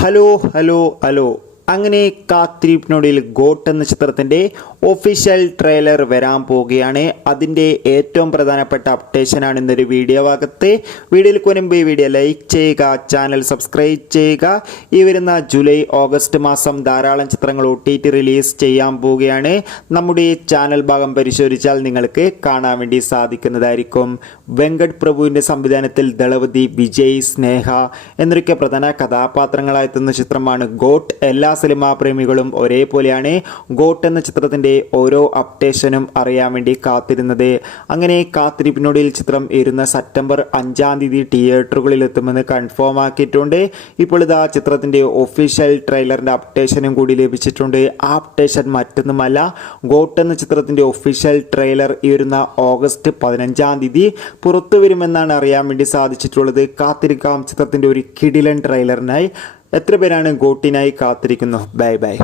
Hello അങ്ങനെ കാത്തിരിപ്പിനൊടുവിൽ got എന്ന ചിത്രത്തിൻ്റെ ഒഫീഷ്യൽ ട്രെയിലർ വരാൻ പോവുകയാണ്. അതിൻ്റെ ഏറ്റവും പ്രധാനപ്പെട്ട അപ്ഡേഷനാണ് ഇന്നൊരു വീഡിയോ ഭാഗത്ത്. വീഡിയോയിൽ മുൻപ് ഈ വീഡിയോ ലൈക്ക് ചെയ്യുക, ചാനൽ സബ്സ്ക്രൈബ് ചെയ്യുക. ഈ വരുന്ന ജൂലൈ ഓഗസ്റ്റ് മാസം ധാരാളം ചിത്രങ്ങൾ OTT റിലീസ് ചെയ്യാൻ പോവുകയാണ്. നമ്മുടെ ചാനൽ ഭാഗം പരിശോധിച്ചാൽ നിങ്ങൾക്ക് കാണാൻ വേണ്ടി സാധിക്കുന്നതായിരിക്കും. വെങ്കട് പ്രഭുവിൻ്റെ സംവിധാനത്തിൽ ദളപതി, വിജയ്, സ്നേഹ എന്നൊക്കെ പ്രധാന കഥാപാത്രങ്ങളായെത്തുന്ന ചിത്രമാണ് ഗോട്ട്. എല്ലാ സിനിമാ പ്രേമികളും ഒരേപോലെയാണ് ഗോട്ട് എന്ന ചിത്രത്തിൻ്റെ ഓരോ അപ്ഡേഷനും അറിയാൻ വേണ്ടി കാത്തിരുന്നത്. അങ്ങനെ കാത്തിരിപ്പിനൊടുവിൽ ചിത്രം വരുന്ന സെപ്റ്റംബർ 5-ാം തീയതി തിയേറ്ററുകളിൽ എത്തുമെന്ന് കൺഫേം ആക്കിയിട്ടുണ്ട്. ഇപ്പോൾ ഇതാ ചിത്രത്തിൻ്റെ ഒഫീഷ്യൽ ട്രെയിലറിൻ്റെ അപ്ഡേഷനും കൂടി ലഭിച്ചിട്ടുണ്ട്. ആ അപ്ഡേഷൻ മറ്റൊന്നുമല്ല, ഗോട്ട് എന്ന ചിത്രത്തിൻ്റെ ഒഫീഷ്യൽ ട്രെയിലർ ഈ വരുന്ന ഓഗസ്റ്റ് 15-ാം തീയതി പുറത്തു വരുമെന്നാണ് അറിയാൻ വേണ്ടി സാധിച്ചിട്ടുള്ളത്. കാത്തിരിക്കാം ചിത്രത്തിൻ്റെ ഒരു കിടിലൻ ട്രെയിലറിനായി. എത്ര പേരാണ് ഗോട്ടിനായി കാത്തിരിക്കുന്നു? ബൈ.